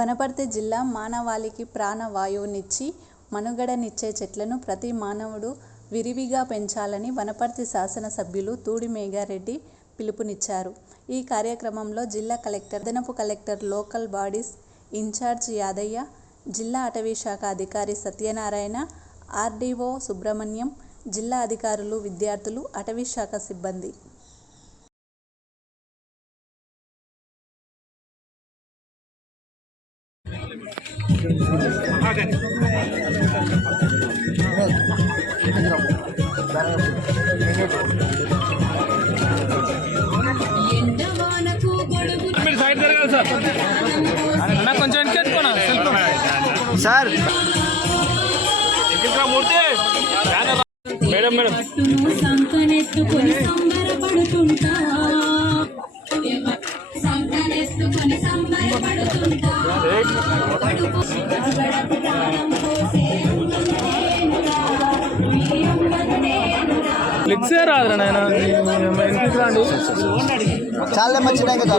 వనపర్తి జిల్లా మానవాళికి ప్రాణ వాయువునిచ్చి మనుగడనిచ్చే చెట్లను ప్రతి మానవుడు విరివిగా పెంచాలని వనపర్తి శాసనసభ్యులు తూడి మేఘారెడ్డి పిలుపునిచ్చారు. ఈ కార్యక్రమంలో జిల్లా కలెక్టర్, అదనపు collector, local bodies incharge Yadaiah, జిల్లా అటవీశాఖ అధికారి సత్యనారాయణ, ఆర్డీవో సుబ్రహ్మణ్యం, జిల్లా అధికారులు, విద్యార్థులు, అటవీశాఖ సిబ్బంది. మీరు సైడ్ జరగాలి సార్. అన్న కొంచెం సార్ మేడం. మేడం సంకనెత్తుకొని సంబరపడుతుంటా. ఫ్లెక్సే రాదురా నాయన ఇంటికి రండి చాలా మంచిదే కదా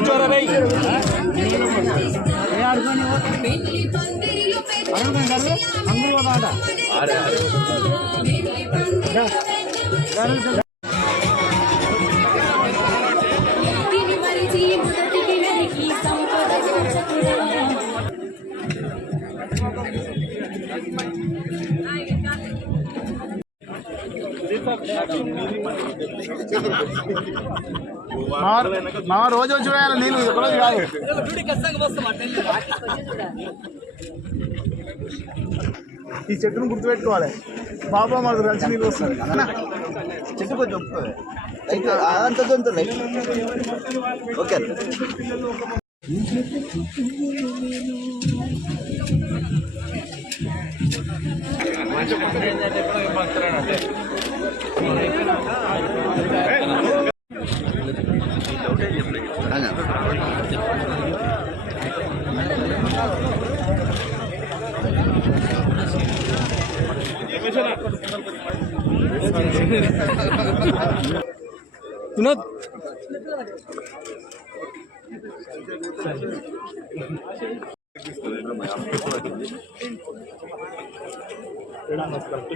పెళ్ళి మా రోజు వచ్చి చూడాలి నీళ్ళు ఇది ఒకరోజు కాదు. ఈ చెట్టును గుర్తుపెట్టుకోవాలి. బాబా మాకు కలిసి నీళ్ళు వస్తుంది. చెట్టు కొంచెం అంత దొంత ఓకే. వినోద్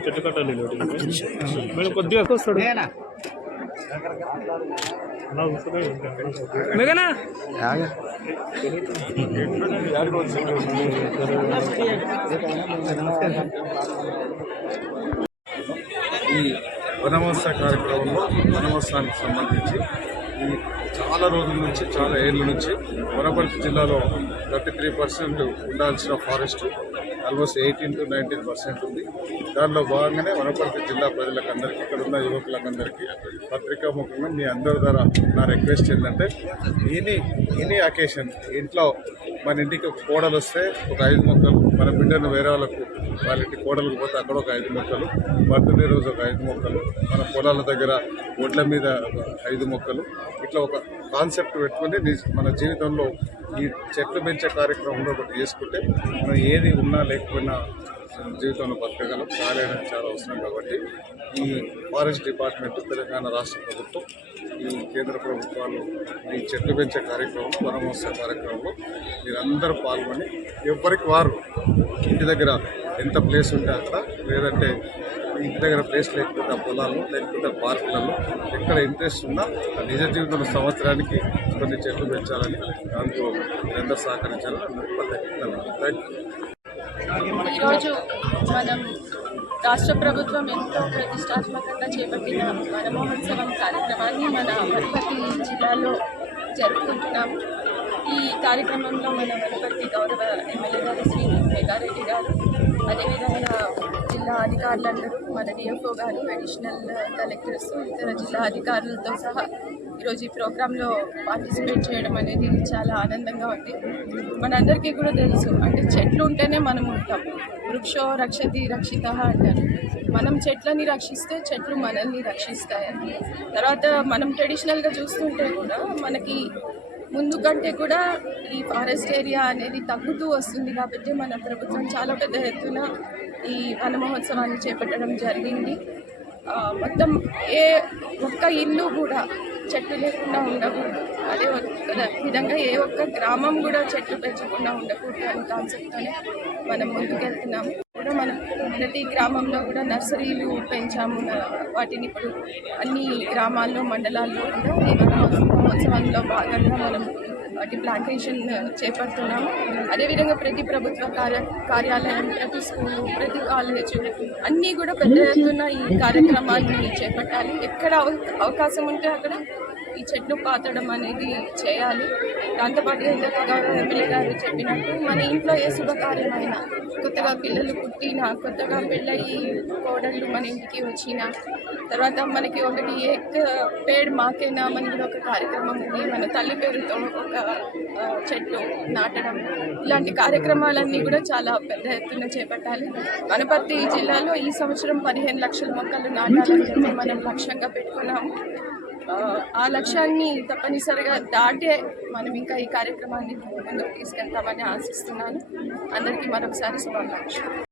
చెట్టు కట్టాలి మేడం కొద్దిగా వస్తాడు ఈ వనమోత్సవ కార్యక్రమంలో వనమోత్సవానికి సంబంధించి ఈ చాలా రోజుల నుంచి చాలా ఏళ్ళ నుంచి వనపర్తి జిల్లాలో థర్టీ త్రీ పర్సెంట్ ఉండాల్సిన forest almost eighteen to nineteen percent ఉంది. దానిలో భాగంగానే వనపర్తి జిల్లా ప్రజలకు అందరికీ ఇక్కడ ఉన్న యువకులందరికీ పత్రికా ముఖంగా మీ అందరి ద్వారా నా రిక్వెస్ట్ ఏంటంటే ఎనీ ఎనీ అకేషన్ ఇంట్లో మన ఇంటికి ఒక కోడలు వస్తే ఒక ఐదు మొక్కలు మన బిడ్డను వేరే వాళ్ళకు వాళ్ళ ఇంటి కోడలకు పోతే అక్కడ ఒక ఐదు మొక్కలు బర్త్డే రోజు ఒక ఐదు మొక్కలు మన పొలాల దగ్గర ఒడ్ల మీద ఒక ఐదు మొక్కలు. ఇట్లా ఒక కాన్సెప్ట్ పెట్టుకొని మన జీవితంలో ఈ చెట్లు పెంచే కార్యక్రమంలో ఒకటి చేసుకుంటే మనం ఏది ఉన్నా లేకపోయినా జీవితంలో బతకగలం. కాలేయడం చాలా అవసరం కాబట్టి ఈ ఫారెస్ట్ డిపార్ట్మెంట్ తెలంగాణ రాష్ట్ర ప్రభుత్వం ఈ కేంద్ర ప్రభుత్వాలు ఈ చెట్లు పెంచే కార్యక్రమం వనమోత్సవ కార్యక్రమంలో మీరందరూ పాల్గొని ఎవరికి వారు ఇంటి దగ్గర ఎంత ప్లేస్ ఉంటే అక్కడ లేదంటే ఇంటి దగ్గర ప్లేస్ లేకపోతే ఆ పొలాలు లేకపోతే పార్కులలో ఎక్కడ ఇంట్రెస్ట్ ఉన్నా ఆ నిజ జీవితంలో సంవత్సరానికి కొన్ని చెట్లు పెంచాలని దాంతో మీరందరూ సహకరించాలని అందరికీ థ్యాంక్ యూ ఈరోజు మనం రాష్ట్ర ప్రభుత్వం ఎంతో ప్రతిష్టాత్మకంగా చేపట్టిన వనమహోత్సవం కార్యక్రమాన్ని మన వనపర్తి జిల్లాలో జరుపుకుంటున్నాం. ఈ కార్యక్రమంలో మన వనపర్తి గౌరవ ఎమ్మెల్యే గారు శ్రీ మేఘారెడ్డి గారు అదేవిధంగా జిల్లా అధికారులందరూ మన డిఎఫ్ఓ గారు అడిషనల్ కలెక్టర్స్ ఇతర జిల్లా అధికారులతో సహా ఈరోజు ఈ ప్రోగ్రాంలో పార్టిసిపేట్ చేయడం అనేది చాలా ఆనందంగా ఉంది. మనందరికీ కూడా తెలుసు అంటే చెట్లు ఉంటేనే మనం ఉంటాం. వృక్షో రక్షతి రక్షిత అంటారు. మనం చెట్లని రక్షిస్తే చెట్లు మనల్ని రక్షిస్తాయని తర్వాత మనం ట్రెడిషనల్గా చూస్తుంటే కూడా మనకి ముందు కంటే కూడా ఈ ఫారెస్ట్ ఏరియా అనేది తగ్గుతూ వస్తుంది కాబట్టి మన ప్రభుత్వం చాలా పెద్ద ఎత్తున ఈ వన మహోత్సవాన్ని చేపట్టడం జరిగింది. మొత్తం ఏ ఒక్క ఇల్లు కూడా చెట్టు లేకుండా ఉండకూడదు. అదే ఒక విధంగా ఏ ఒక్క గ్రామం కూడా చెట్లు పెంచకుండా ఉండకూడదు అనే కాన్సెప్ట్తోనే మనం ముందుకెళ్తున్నాము. కూడా మనం ప్రతి గ్రామంలో కూడా నర్సరీలు పెంచాము. వాటిని ఇప్పుడు అన్ని గ్రామాల్లో మండలాల్లో కూడా ఈ మహోత్సవంలో భాగంగా మనం వాటి ప్లాంటేషన్ చేపడుతున్నాము. అదేవిధంగా ప్రతి ప్రభుత్వ కార్య కార్యాలయం ప్రతి స్కూలు ప్రతి కాలేజ్ అన్నీ కూడా పెద్ద ఎత్తున ఈ కార్యక్రమాన్ని చేపట్టాలి. ఎక్కడ అవకాశం ఉంటే అక్కడ ఈ చెట్లు పాతడం అనేది చేయాలి. దాంతోపాటు ఇందాక గౌరవ ఎమ్మెల్యే గారు చెప్పినట్టు మన ఇంట్లో ఏ శుభకార్యమైనా కొత్తగా పిల్లలు పుట్టిన కొత్తగా పెళ్ళయి కోడళ్ళు మన ఇంటికి వచ్చిన తర్వాత మనకి ఒకటి ఏక్ పేడ్ మాకేనా మనకి కూడా ఒక కార్యక్రమం ఉంది. మన తల్లి పేరుతో ఒక చెట్టు నాటడం. ఇలాంటి కార్యక్రమాలన్నీ కూడా చాలా పెద్ద ఎత్తున చేపట్టాలి. వనపర్తి జిల్లాలో ఈ సంవత్సరం పదిహేను లక్షల మొక్కలు నాటాలని చెప్పి మనం లక్ష్యంగా పెట్టుకున్నాము. ఆ లక్ష్యాన్ని తప్పనిసరిగా దాటే మనం ఇంకా ఈ కార్యక్రమాన్ని ముందుకు తీసుకెళ్తామని ఆశిస్తున్నాను. అందరికీ మరొకసారి శుభాకాంక్షలు.